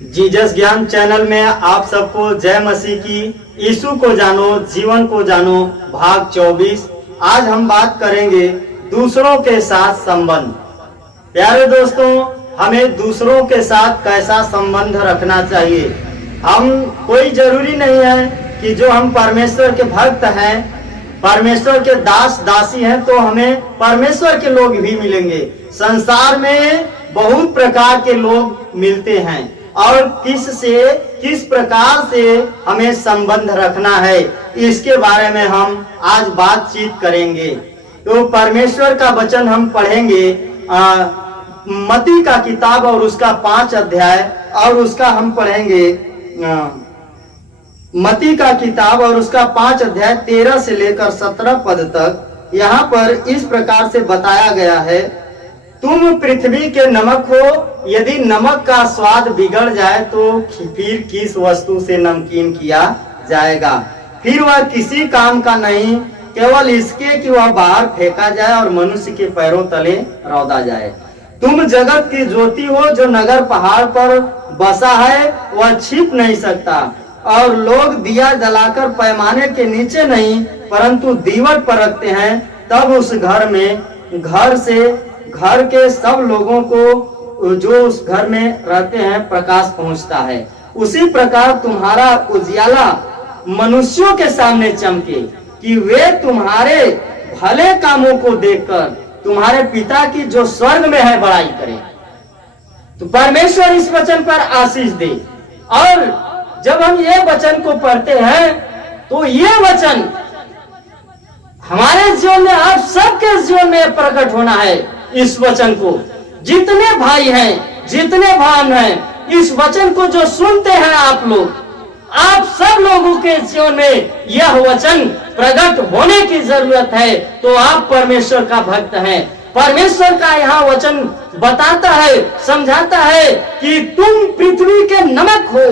Jesus ज्ञान channel में आप सबको जय मसीह की। यीशु को जानो, जीवन को जानो, भाग 24। आज हम बात करेंगे दूसरों के साथ संबंध। प्यारे दोस्तों, हमें दूसरों के साथ कैसा संबंध रखना चाहिए। हम कोई जरूरी नहीं है कि जो हम परमेश्वर के भक्त हैं, परमेश्वर के दास दासी हैं, तो हमें परमेश्वर के लोग भी मिलेंगे। संसार में बहुत प्रकार के लोग मिलते हैं और किस प्रकार से हमें संबंध रखना है, इसके बारे में हम आज बातचीत करेंगे। तो परमेश्वर का वचन हम पढ़ेंगे मत्ती का किताब और उसका 5 अध्याय, और उसका हम पढ़ेंगे मत्ती का किताब और उसका 5 अध्याय 13 से लेकर 17 पद तक। यहाँ पर इस प्रकार से बताया गया है, तुम पृथ्वी के नमक हो, यदि नमक का स्वाद बिगड़ जाए तो फिर किस वस्तु से नमकीन किया जाएगा। फिर वह किसी काम का नहीं, केवल इसके कि वह बाहर फेंका जाए और मनुष्य के पैरों तले रौंदा जाए। तुम जगत की ज्योति हो। जो नगर पहाड़ पर बसा है वह छिप नहीं सकता, और लोग दिया जलाकर पैमाने के नीचे नहीं परंतु दीवट पर रखते हैं, तब उस घर के सब लोगों को जो उस घर में रहते हैं प्रकाश पहुंचता है। उसी प्रकार तुम्हारा उजियाला मनुष्यों के सामने चमके, कि वे तुम्हारे भले कामों को देखकर तुम्हारे पिता की जो स्वर्ग में है बड़ाई करें। तो परमेश्वर इस वचन पर आशीष दे। और जब हम ये वचन को पढ़ते हैं तो ये वचन हमारे जीवन में, आप सबके जीवन में प्रकट होना है। इस वचन को जितने भाई हैं, जितने बहन हैं, इस वचन को जो सुनते हैं आप लोग, आप सब लोगों के जीवन में यह वचन प्रकट होने की जरूरत है। तो आप परमेश्वर का भक्त हैं। परमेश्वर का यहाँ वचन बताता है, समझाता है कि तुम पृथ्वी के नमक हो।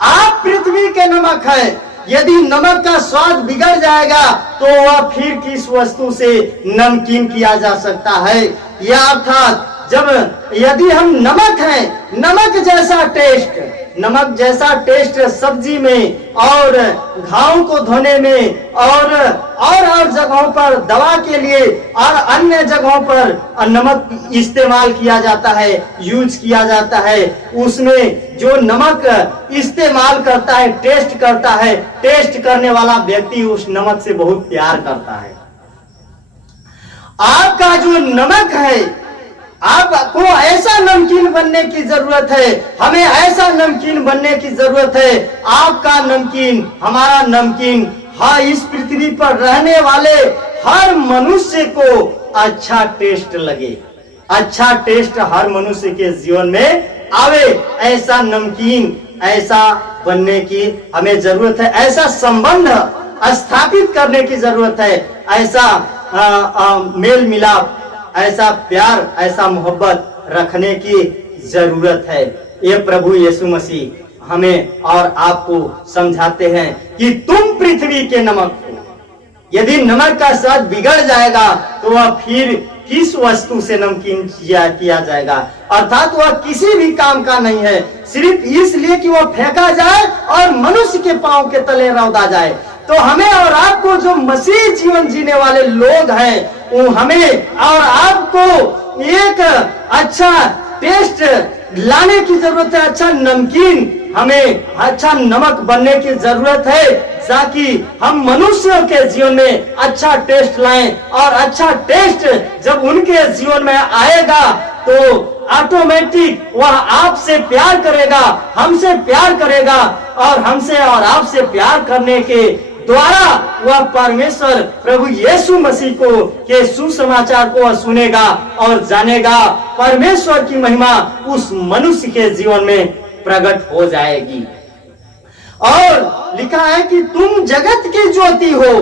आप पृथ्वी के नमक है। यदि नमक का स्वाद बिगड़ जाएगा तो वह फिर किस वस्तु से नमकीन किया जा सकता है। यह अर्थात यदि हम नमक हैं, नमक जैसा टेस्ट सब्जी में और घावों को धोने में और जगहों पर दवा के लिए और अन्य जगहों पर नमक इस्तेमाल किया जाता है, यूज किया जाता है। उसमें जो नमक इस्तेमाल करता है, टेस्ट करता है, टेस्ट करने वाला व्यक्ति उस नमक से बहुत प्यार करता है। आपका जो नमक है, आपको ऐसा नमकीन बनने की जरूरत है। हमें ऐसा नमकीन बनने की जरूरत है। आपका नमकीन, हमारा नमकीन, हाँ, इस पृथ्वी पर रहने वाले हर मनुष्य को अच्छा टेस्ट लगे, अच्छा टेस्ट हर मनुष्य के जीवन में आवे। ऐसा नमकीन, ऐसा बनने की हमें जरूरत है। ऐसा संबंध स्थापित करने की जरूरत है। ऐसा मेल मिलाप, ऐसा प्यार, ऐसा मोहब्बत रखने की जरूरत है। ये प्रभु यीशु मसीह हमें और आपको समझाते हैं कि तुम पृथ्वी के नमक हो। यदि नमक का स्वाद बिगड़ जाएगा तो वह फिर किस वस्तु से नमकीन किया जाएगा। अर्थात वह किसी भी काम का नहीं है, सिर्फ इसलिए कि वह फेंका जाए और मनुष्य के पांव के तले रौंदा जाए। तो हमें और आपको, जो मसीह जीवन जीने वाले लोग हैं, वो हमें और आपको एक अच्छा टेस्ट लाने की जरूरत है। अच्छा नमकीन, हमें अच्छा नमक बनने की जरूरत है, ताकि हम मनुष्यों के जीवन में अच्छा टेस्ट लाएं। और अच्छा टेस्ट जब उनके जीवन में आएगा तो ऑटोमेटिक वह आपसे प्यार करेगा, हमसे प्यार करेगा, और हमसे और आपसे प्यार करने के द्वारा वह परमेश्वर प्रभु यीशु मसीह को के सुसमाचार को सुनेगा और जानेगा। परमेश्वर की महिमा उस मनुष्य के जीवन में प्रकट हो जाएगी। और लिखा है कि तुम जगत की ज्योति हो,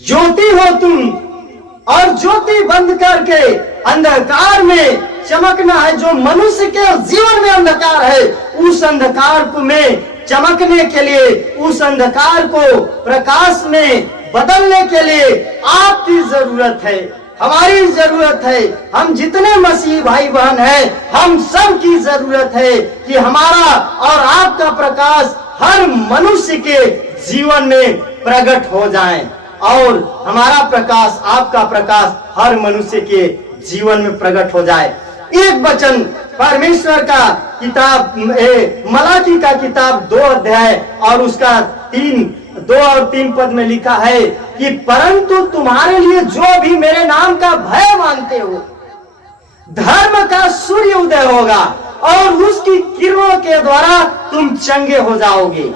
ज्योति हो तुम, और ज्योति बंद करके अंधकार में चमकना है। जो मनुष्य के जीवन में अंधकार है, उस अंधकार को में चमकने के लिए, उस अंधकार को प्रकाश में बदलने के लिए आपकी जरूरत है, हमारी जरूरत है। हम जितने मसीही भाई बहन हैं, हम सब की जरूरत है कि हमारा और आपका प्रकाश हर मनुष्य के जीवन में प्रकट हो जाए, और हमारा प्रकाश, आपका प्रकाश हर मनुष्य के जीवन में प्रकट हो जाए। एक वचन परमेश्वर का किताब मलाकी का किताब 2 अध्याय और उसका 2 और 3 पद में लिखा है कि परंतु तुम्हारे लिए जो भी मेरे नाम का भय मानते हो, धर्म का सूर्य उदय होगा और उसकी किरणों के द्वारा तुम चंगे हो जाओगे।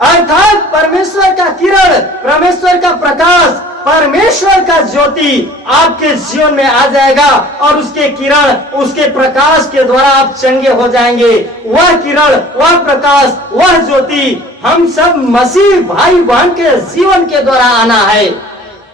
अर्थात परमेश्वर का किरण, परमेश्वर का प्रकाश, परमेश्वर का ज्योति आपके जीवन में आ जाएगा और उसके किरण, उसके प्रकाश के द्वारा आप चंगे हो जाएंगे। वह किरण, वह प्रकाश, वह ज्योति हम सब मसीह भाई बहन के जीवन के द्वारा आना है,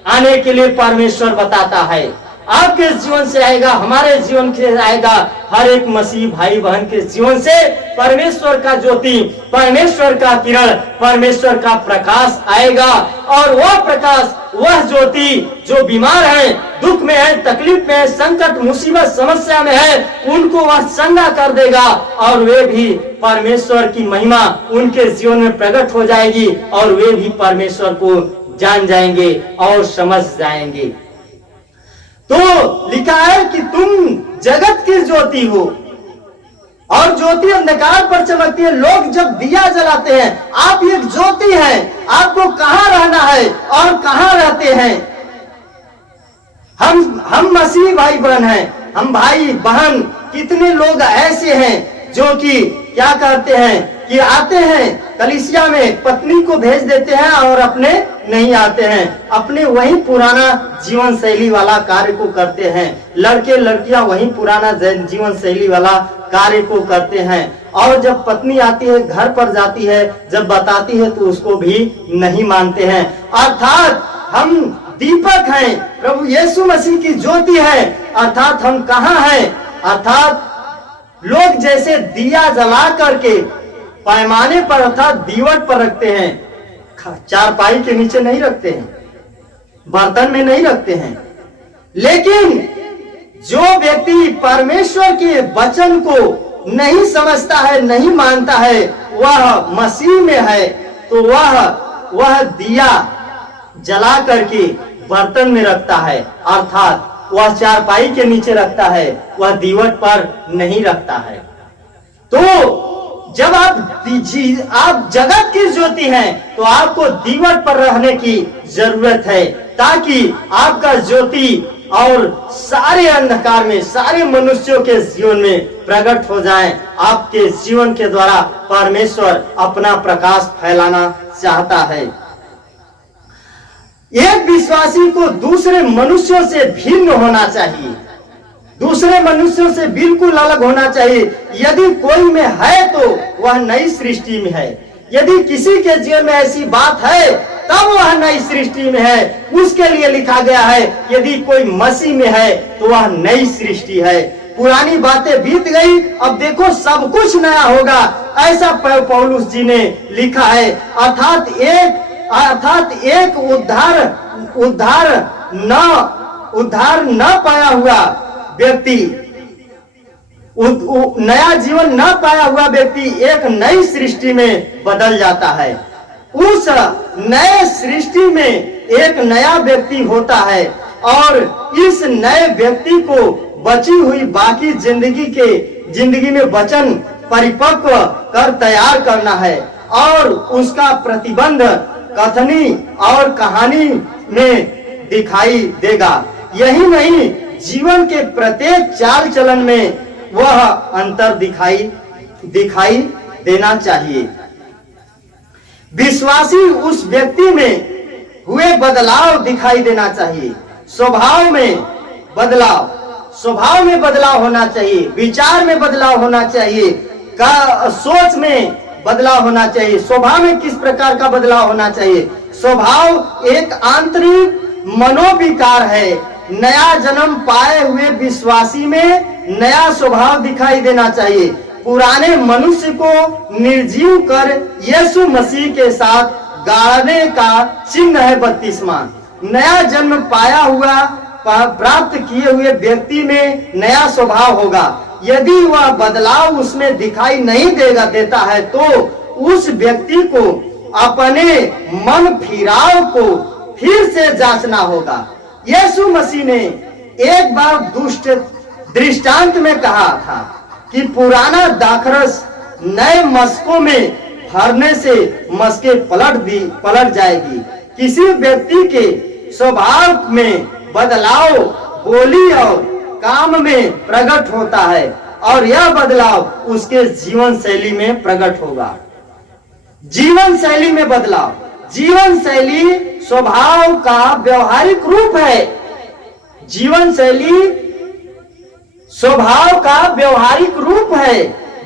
आने के लिए परमेश्वर बताता है। आपके जीवन से आएगा, हमारे जीवन से आएगा, हर एक मसीह भाई बहन के जीवन से परमेश्वर का ज्योति, परमेश्वर का किरण, परमेश्वर का प्रकाश आएगा। और वह प्रकाश, वह ज्योति जो बीमार है, दुख में है, तकलीफ में है, संकट, मुसीबत, समस्या में है, उनको वह चंगा कर देगा और वे भी परमेश्वर की महिमा उनके जीवन में प्रकट हो जाएगी और वे भी परमेश्वर को जान जाएंगे और समझ जाएंगे। तो लिखा है कि तुम जगत की ज्योति हो और ज्योति अंधकार पर चमकती है। लोग जब दिया जलाते हैं, आप एक ज्योति हैं, आपको कहाँ रहना है और कहाँ रहते हैं। हम मसीह भाई बहन हैं, हम भाई बहन, कितने लोग ऐसे हैं जो कि क्या करते हैं कि आते हैं कलीसिया में, पत्नी को भेज देते हैं और अपने नहीं आते हैं, अपने वही पुराना जीवन शैली वाला कार्य को करते हैं। लड़के लड़कियां वही पुराना जीवन शैली वाला कार्य को करते हैं और जब पत्नी आती है, घर पर जाती है, जब बताती है तो उसको भी नहीं मानते हैं। अर्थात हम दीपक हैं, प्रभु यीशु मसीह की ज्योति है। अर्थात हम कहाँ हैं? अर्थात लोग जैसे दिया जला करके पैमाने पर अर्थात दीवट पर रखते हैं, चारपाई के नीचे नहीं रखते हैं, बर्तन में नहीं रखते हैं। लेकिन जो व्यक्ति परमेश्वर के वचन को नहीं समझता है, नहीं मानता है, वह मसीह में है, तो वह दिया जला करके बर्तन में रखता है, अर्थात वह चारपाई के नीचे रखता है, वह दीवट पर नहीं रखता है। तो जब आप जगत की ज्योति हैं, तो आपको दीवट पर रहने की जरूरत है ताकि आपका ज्योति और सारे अंधकार में, सारे मनुष्यों के जीवन में प्रकट हो जाए। आपके जीवन के द्वारा परमेश्वर अपना प्रकाश फैलाना चाहता है। एक विश्वासी को दूसरे मनुष्यों से भिन्न होना चाहिए, दूसरे मनुष्यों से बिल्कुल अलग होना चाहिए। यदि कोई में है तो वह नई सृष्टि में है। यदि किसी के जीवन में ऐसी बात है तब वह नई सृष्टि में है। उसके लिए लिखा गया है यदि कोई मसीह में है तो वह नई सृष्टि है। पुरानी बातें बीत गई, अब देखो सब कुछ नया होगा, ऐसा पौलुस जी ने लिखा है। अर्थात एक उद्धार न पाया हुआ व्यक्ति, नया जीवन न पाया हुआ व्यक्ति एक नई सृष्टि में बदल जाता है। उस नए सृष्टि में एक नया व्यक्ति होता है और इस नए व्यक्ति को बची हुई बाकी जिंदगी में वचन परिपक्व कर तैयार करना है और उसका प्रतिबंध कथनी और कहानी में दिखाई देगा। यही नहीं, जीवन के प्रत्येक चाल चलन में वह अंतर दिखाई देना चाहिए। विश्वासी उस व्यक्ति में हुए बदलाव दिखाई देना चाहिए। स्वभाव में बदलाव होना चाहिए, विचार में बदलाव होना चाहिए, सोच में बदलाव होना चाहिए। स्वभाव में किस प्रकार का बदलाव होना चाहिए? स्वभाव एक आंतरिक मनोविकार है। नया जन्म पाए हुए विश्वासी में नया स्वभाव दिखाई देना चाहिए। पुराने मनुष्य को निर्जीव कर यीशु मसीह के साथ गाड़ने का चिन्ह है बपतिस्मा। नया जन्म पाया हुआ प्राप्त किए हुए व्यक्ति में नया स्वभाव होगा। यदि वह बदलाव उसमें दिखाई नहीं देता है तो उस व्यक्ति को अपने मन फिराव को फिर से जांचना होगा। यीशु मसीह ने एक बार दुष्ट दृष्टांत में कहा था कि पुराना दाखरस नए मस्कों में भरने से मस्कें पलट जाएगी। किसी व्यक्ति के स्वभाव में बदलाव बोली और काम में प्रकट होता है और यह बदलाव उसके जीवन शैली में प्रकट होगा। जीवन शैली में बदलाव, जीवन शैली स्वभाव का व्यवहारिक रूप है। जीवन शैली स्वभाव का व्यवहारिक रूप है।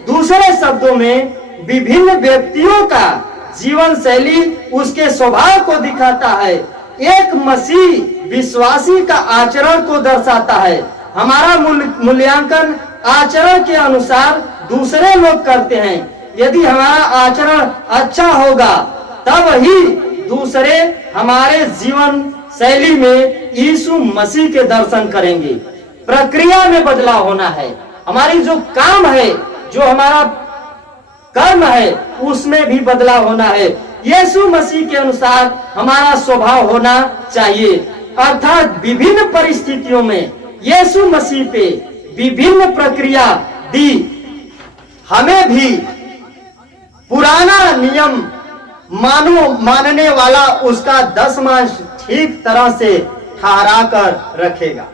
दूसरे शब्दों में विभिन्न व्यक्तियों का जीवन शैली उसके स्वभाव को दिखाता है। एक मसीह विश्वासी का आचरण को दर्शाता है। हमारा मूल्यांकन आचरण के अनुसार दूसरे लोग करते हैं। यदि हमारा आचरण अच्छा होगा तब ही दूसरे हमारे जीवन शैली में यीशु मसीह के दर्शन करेंगे। प्रक्रिया में बदलाव होना है। हमारी जो काम है, जो हमारा कर्म है, उसमें भी बदलाव होना है। यीशु मसीह के अनुसार हमारा स्वभाव होना चाहिए। अर्थात विभिन्न परिस्थितियों में यीशु मसीह पे विभिन्न प्रक्रिया दी। हमें भी पुराना नियम मानने वाला उसका दशमांश ठीक तरह से ठहरा कर रखेगा।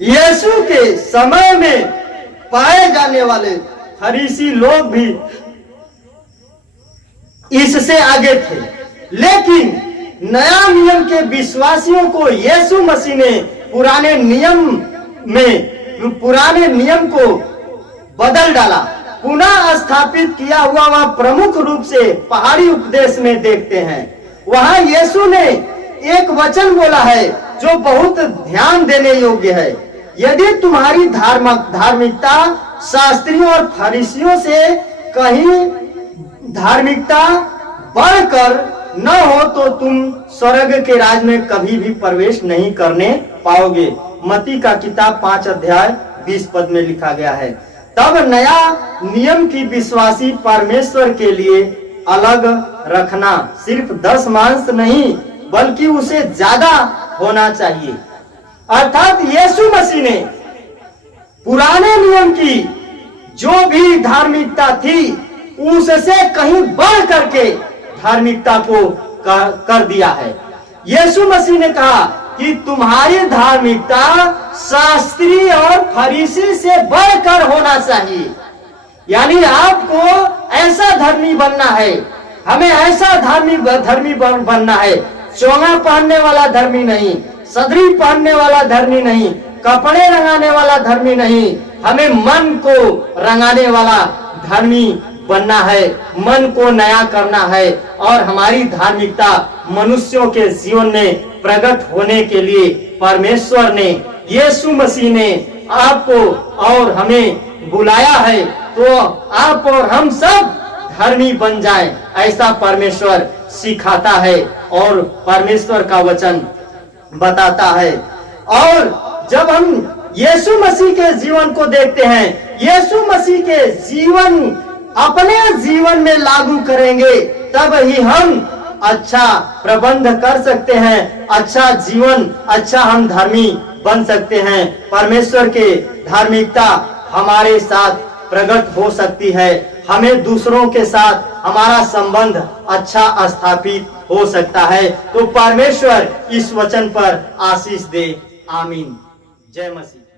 यीशु के समय में पाए जाने वाले फरीसी लोग भी इससे आगे थे, लेकिन नया नियम के विश्वासियों को यीशु मसीह ने पुराने नियम को बदल डाला, पुनः स्थापित किया हुआ। वह प्रमुख रूप से पहाड़ी उपदेश में देखते हैं। वहां यीशु ने एक वचन बोला है जो बहुत ध्यान देने योग्य है। यदि तुम्हारी धार्मिकता शास्त्रियों और फरीसियों से कहीं धार्मिकता बढ़कर न हो तो तुम स्वर्ग के राज में कभी भी प्रवेश नहीं करने पाओगे। मत्ती का किताब 5 अध्याय 20 पद में लिखा गया है। तब नया नियम की विश्वासी परमेश्वर के लिए अलग रखना सिर्फ दशमांश नहीं बल्कि उसे ज्यादा होना चाहिए। अर्थात यीशु मसीह ने पुराने नियम की जो भी धार्मिकता थी उससे कहीं बढ़ करके धार्मिकता को कर दिया है। यीशु मसीह ने कहा कि तुम्हारी धार्मिकता शास्त्री और फरीसी से बढ़कर होना चाहिए। यानी आपको ऐसा धर्मी बनना है, हमें ऐसा धर्मी बनना है। चोंगा पहनने वाला धर्मी नहीं, सदरी पहनने वाला धर्मी नहीं, कपड़े रंगाने वाला धर्मी नहीं, हमें मन को रंगाने वाला धर्मी बनना है, मन को नया करना है। और हमारी धार्मिकता मनुष्यों के जीवन में प्रकट होने के लिए परमेश्वर ने, यीशु मसीह ने आपको और हमें बुलाया है, तो आप और हम सब धर्मी बन जाएं, ऐसा परमेश्वर सिखाता है और परमेश्वर का वचन बताता है। और जब हम यीशु मसीह के जीवन को देखते हैं, यीशु मसीह के जीवन अपने जीवन में लागू करेंगे, तब ही हम अच्छा प्रबंध कर सकते हैं, अच्छा जीवन, अच्छा हम धर्मी बन सकते हैं। परमेश्वर के धार्मिकता हमारे साथ प्रकट हो सकती है, हमें दूसरों के साथ हमारा संबंध अच्छा स्थापित हो सकता है। तो परमेश्वर इस वचन पर आशीष दे। आमीन। जय मसीह।